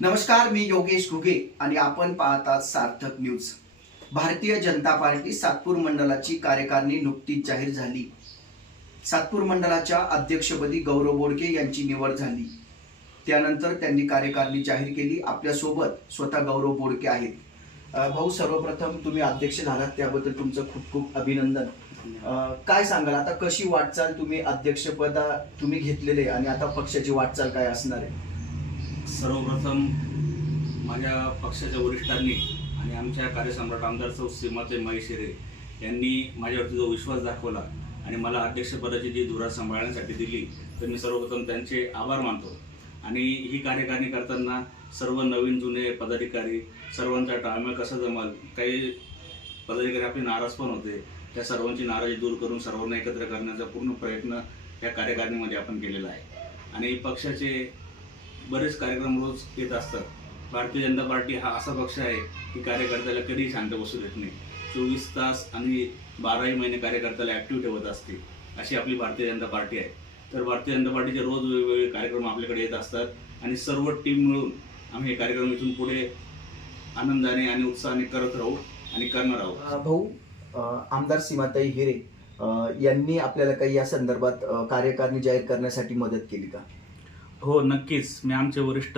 नमस्कार, मी योगेश घुगे आणि आपण पाहतात सार्थक न्यूज। भारतीय जनता पार्टी सातपूर मंडलाची कार्यकारिणी नुकतीच जाहीर झाली। सातपूर मंडलाच्या अध्यक्षपदी गौरव बोडके यांची निवड झाली। त्यानंतर त्यांनी कार्यकारिणी जाहीर केली। आपल्या सोबत स्वतः गौरव बोडके आहेत। भाऊ, सर्वप्रथम तुम्ही अध्यक्ष झालात त्याबद्दल तुमचं खूप खूप अभिनंदन। काय सांगाल, आता कशी वाटचाल तुम्ही अध्यक्षपद तुम्ही घेतलेले आणि आता पक्षाची वाटचाल काय असणार आहे? सर्वप्रथम माझ्या पक्षाच्या वरिष्ठांनी आणि आमच्या कार्यसम्राट आमदार सौ सीमाताई महेश्वरे यांनी माझ्यावरती जो विश्वास दाखवला आणि मला अध्यक्षपदाची जी धुरा सांभाळण्यासाठी दिली, तर मी सर्वप्रथम त्यांचे आभार मानतो। आणि ही कार्यकारिणी करताना सर्व नवीन जुने पदाधिकारी सर्वांचा ताळमेळ कसा जमाल, काही पदाधिकारी आपले नाराज पण होते, त्या सर्वांची नाराजी दूर करून सर्वांना एकत्र करण्याचा पूर्ण प्रयत्न या कार्यकारिणीमध्ये आपण केलेला आहे। आणि पक्षाचे बरेच कार्यक्रम रोज येत असतात। भारतीय जनता पार्टी हा असा पक्ष आहे की कार्यकर्त्याला कधीही शांत बसू देत नाही। 24 तास आणि 12ही महिने कार्यकर्त्याला ॲक्टिव्ह ठेवत असते, अशी आपली भारतीय जनता पार्टी आहे। तर भारतीय जनता पार्टीचे रोज वेगवेगळे कार्यक्रम आपल्याकडे येत असतात आणि सर्व टीम मिळून आम्ही हे कार्यक्रम इथून पुढे आनंदाने आणि उत्साहाने करत राहू आणि करणार आहोत। भाऊ, आमदार सीमाताई हिरे यांनी आपल्याला काही या संदर्भात कार्यकारिणी जाहीर करण्यासाठी मदत केली का? हो, नक्कीच। मी आमचे वरिष्ठ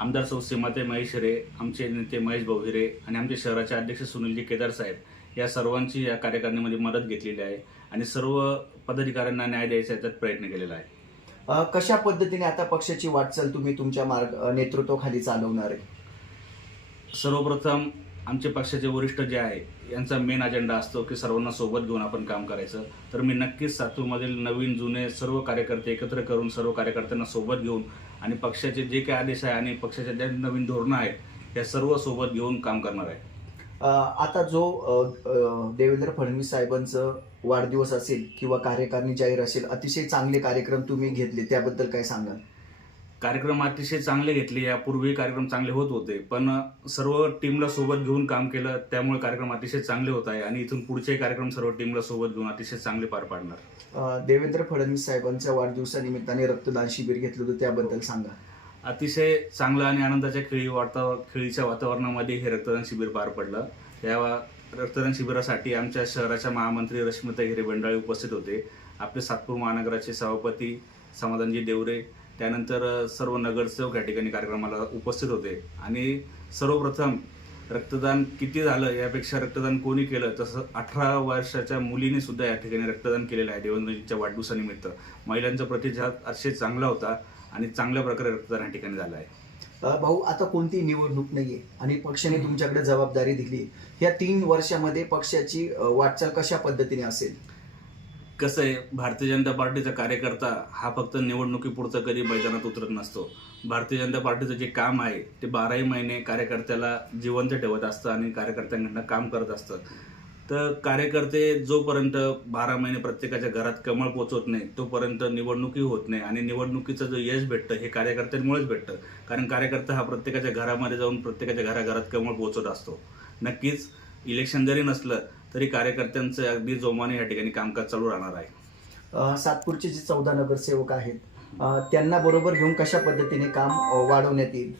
आमदार सौ सीमाताई महेश्वरे, आमचे नेते महेश भाऊ हिरे आणि आमचे शहराचे अध्यक्ष सुनीलजी केदार साहेब या सर्वांची या कार्यकारिणीमध्ये मदत घेतलेली आहे आणि सर्व पदाधिकाऱ्यांना न्याय द्यायचा त्यात प्रयत्न केलेला आहे। कशा पद्धतीने आता पक्षाची वाटचाल तुम्ही तुमच्या नेतृत्वाखाली चालवणार आहे? सर्वप्रथम आमचे पक्षाचे वरिष्ठ जे आहे यांचा मेन अजेंडा असतो की सर्वांना सोबत घेऊन आपण काम करायचं। तर मी नक्कीच सातूरमधील नवीन जुने सर्व कार्यकर्ते एकत्र करून सर्व कार्यकर्त्यांना सोबत घेऊन आणि पक्षाचे जे काही आदेश आहे आणि पक्षाच्या ज्या नवीन धोरणं आहेत या सर्व सोबत घेऊन काम करणार आहे। आता जो देवेंद्र फडणवीस साहेबांचं वाढदिवस असेल किंवा कार्यकारिणी जाहीर असेल, अतिशय चांगले कार्यक्रम तुम्ही घेतले, त्याबद्दल काय सांगाल? कार्यक्रम अतिशय चांगले घेतले। यापूर्वी कार्यक्रम चांगले होत होते, पण सर्व टीमला सोबत घेऊन काम केलं, त्यामुळे कार्यक्रम अतिशय चांगले होत आहे आणि इथून पुढचे कार्यक्रम सर्व टीमला सोबत घेऊन अतिशय चांगले पार पाडणार। देवेंद्र फडणवीस साहेबांच्या वाढदिवसानिमित्ताने रक्तदान शिबिर घेतलं होतं, त्याबद्दल सांगा। अतिशय चांगलं आणि आनंदाच्या खेळीच्या वातावरणामध्ये हे रक्तदान शिबिर पार पडलं। या रक्तदान शिबिरासाठी आमच्या शहराच्या महामंत्री रश्मिताई हिरे बंडाळे उपस्थित होते, आपले सातपूर महानगराचे सभापती समाधानजी देवरे, त्यानंतर सर्व नगरसेवक या ठिकाणी कार्यक्रमाला उपस्थित होते। आणि सर्वप्रथम रक्तदान किती झालं यापेक्षा रक्तदान कोणी केलं, तसं 18 वर्षाच्या मुलीने सुद्धा या ठिकाणी रक्तदान केलेलं आहे देवेंद्रजींच्या वाढदिवसानिमित्त। महिलांचा प्रतिसाद अतिशय चांगला होता आणि चांगल्या प्रकारे रक्तदान या ठिकाणी झालं आहे। भाऊ, आता कोणती निवडणूक नाहीये आणि पक्षाने तुमच्याकडे जबाबदारी दिली, या 3 वर्षामध्ये पक्षाची वाटचाल कशा पद्धतीने असेल? कसं आहे, भारतीय जनता पार्टीचा कार्यकर्ता हा फक्त निवडणुकीपुरता कधी मैदानात उतरत नसतो। भारतीय जनता पार्टीचं जे काम आहे ते 12ही महिने कार्यकर्त्याला जिवंत ठेवत असतं आणि कार्यकर्त्यांकडनं काम करत असतं। तर कार्यकर्ते जोपर्यंत 12 महिने प्रत्येकाच्या घरात कमळ पोचवत नाही तोपर्यंत निवडणुकी होत नाही आणि निवडणुकीचं जो यश भेटतं हे कार्यकर्त्यांमुळेच भेटतं, कारण कार्यकर्ता हा प्रत्येकाच्या घरामध्ये जाऊन प्रत्येकाच्या घराघरात कमळ पोचवत असतो। नक्कीच इलेक्शन जरी नसलं तरी कार्यकर्त्यांचं अगदी जोमाने या ठिकाणी कामकाज चालू राहणार आहे। सातपूरचे जे 14 नगरसेवक आहेत त्यांना बरोबर घेऊन कशा पद्धतीने काम वाढवण्यात येईल?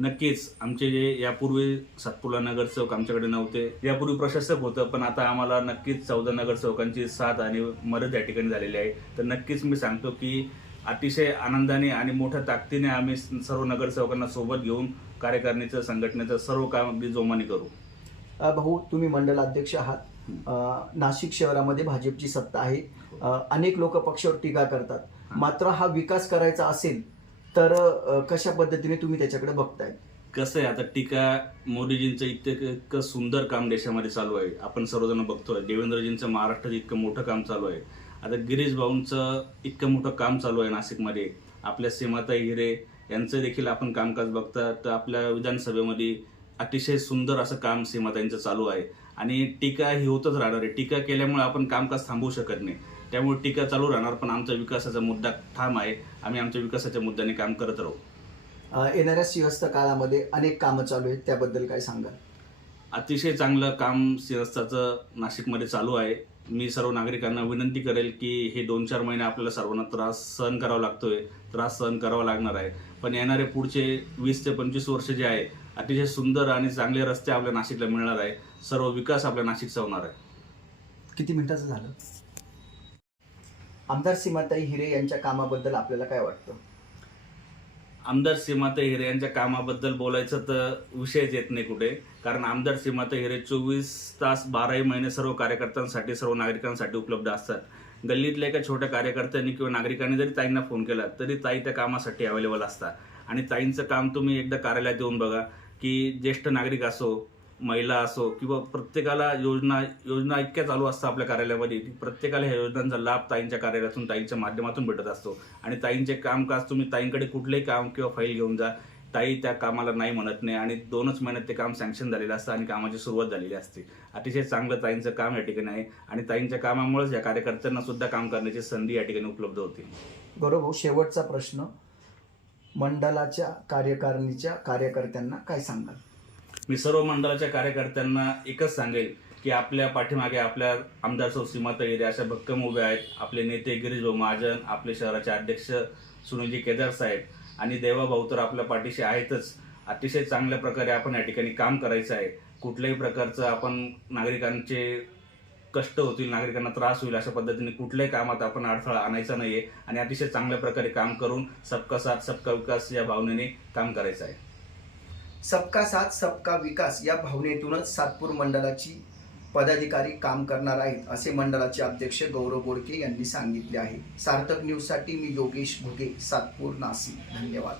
नक्कीच आमचे जे यापूर्वी सातपूरला नगरसेवक आमच्याकडे नव्हते, यापूर्वी प्रशासक होतं, पण आता आम्हाला नक्कीच 14 नगरसेवकांची साथ आणि मदत या ठिकाणी झालेली आहे। तर नक्कीच मी सांगतो की अतिशय आनंदाने आणि मोठ्या ताकदीने आम्ही सर्व नगरसेवकांना सोबत घेऊन कार्यकारिणीचं संघटनेचं सर्व काम अगदी जोमाने करू। भाऊ, तुम्ही मंडल अध्यक्ष आहात, नाशिक शहरामध्ये भाजपची सत्ता आहे, अनेक लोक पक्षावर टीका करतात, मात्र हा विकास करायचा असेल तर कशा पद्धतीने तुम्ही त्याच्याकडे बघताय? कसं आहे, आता टीका मोदीजींचं इतकं सुंदर काम देशामध्ये चालू आहे, आपण सर्वजण बघतोय। देवेंद्रजींचं महाराष्ट्रात इतकं मोठं काम चालू आहे, आता गिरीश भाऊंचं इतकं मोठं काम चालू आहे नाशिकमध्ये, आपल्या सीमाताई हिरे यांचं देखील आपण कामकाज बघता, तर आपल्या विधानसभेमध्ये अतिशय सुंदर असं काम सीमाताईंचं चालू आहे आणि टीका ही होतच राहणार आहे। टीका केल्यामुळे आपण कामकाज थांबवू शकत नाही, त्यामुळे टीका चालू राहणार, पण आमचा विकासाचा मुद्दा ठाम आहे, आम्ही आमच्या विकासाच्या मुद्द्याने काम करत राहू। येणाऱ्या सिंहस्थ काळामध्ये अनेक कामं चालू आहेत, त्याबद्दल काय सांगाल? अतिशय चांगलं काम सिंहस्थाचं नाशिकमध्ये चालू आहे। मी सर्व नागरिकांना विनंती करेल की हे 2-4 महिने आपल्याला सर्वांना त्रास सहन करावा लागतोय, त्रास सहन करावा लागणार आहे, पण येणारे पुढचे 20 ते 25 वर्ष जे आहे अतिशय सुंदर आणि चांगले रस्ते आपल्या नाशिकला मिळणार आहे. सर्व विकास आपल्या नाशिकचा होणार आहे. किती मिनिटाचं झालं? आमदार सीमाताई हिरे यांच्या कामाबद्दल आपल्याला काय वाटतं? आमदार सीमाताई हिरे यांच्या कामाबद्दल बोलायचं तर विषयच येत नाही कुठे, कारण आमदार सीमाताई हिरे 24 तास 12ही महिने सर्व कार्यकर्त्यांसाठी, सर्व नागरिकांसाठी उपलब्ध असतात. गल्लीतल्या एका छोट्या कार्यकर्त्यांनी किंवा नागरिकांनी जरी ताईंना फोन केला तरी ताई त्या कामासाठी अवेलेबल असतात. आणि ताईंचं काम तुम्ही एकदा कार्यालयात येऊन बघा, की ज्येष्ठ नागरिक असो, महिला असो किंवा प्रत्येकाला योजना इतक्या चालू असतात आपल्या कार्यालयामध्ये की प्रत्येकाला ह्या योजनांचा लाभ ताईंच्या कार्यालयातून, ताईंच्या माध्यमातून भेटत असतो. आणि ताईंचे कामकाज तुम्ही ताईंकडे कुठलेही काम किंवा फाईल घेऊन जा, ताई त्या कामाला नाही म्हणत नाही आणि 2च महिन्यात ते काम सँक्शन झालेलं असतं आणि कामाची सुरुवात झालेली असते. अतिशय चांगलं ताईंचं काम या ठिकाणी आहे आणि ताईंच्या कामामुळेच या कार्यकर्त्यांना सुद्धा काम करण्याची संधी या ठिकाणी उपलब्ध होते. गौरव भाऊ, शेवटचा प्रश्न, मंडळाच्या कार्यकारिणीच्या कार्यकर्त्यांना काय सांगाल? मी सर्व मंडळाच्या कार्यकर्त्यांना एकच सांगेल की आपल्या पाठीमागे आपल्या आमदार सौ सीमाताई हिरे अशा भक्कम उभ्या आहेत. आपले नेते गिरीश भाऊ महाजन, आपले शहराचे अध्यक्ष सुनीलजी केदार साहेब आणि देवाभाऊ तर आपल्या पाठीशी आहेतच. अतिशय चांगल्या प्रकारे आपण या ठिकाणी काम करायचं आहे. कुठल्याही प्रकारचं आपण नागरिकांचे कष्ट होतील, नागरिकांना त्रास होईल अशा पद्धतीने कुठल्याही कामात आपण अडथळा आणायचा नाहीये आणि अतिशय चांगल्या प्रकारे काम करून सबका साथ सबका विकास या भावनेने काम करायचं आहे. सबका साथ सबका विकास या भावनेतूनच सातपूर मंडळाची पदाधिकारी काम करणार आहेत, असे मंडळाचे अध्यक्ष गौरव बोडके यांनी सांगितले आहे. सार्थक न्यूजसाठी मी योगेश भुगे, सातपूर, नाशिक. धन्यवाद.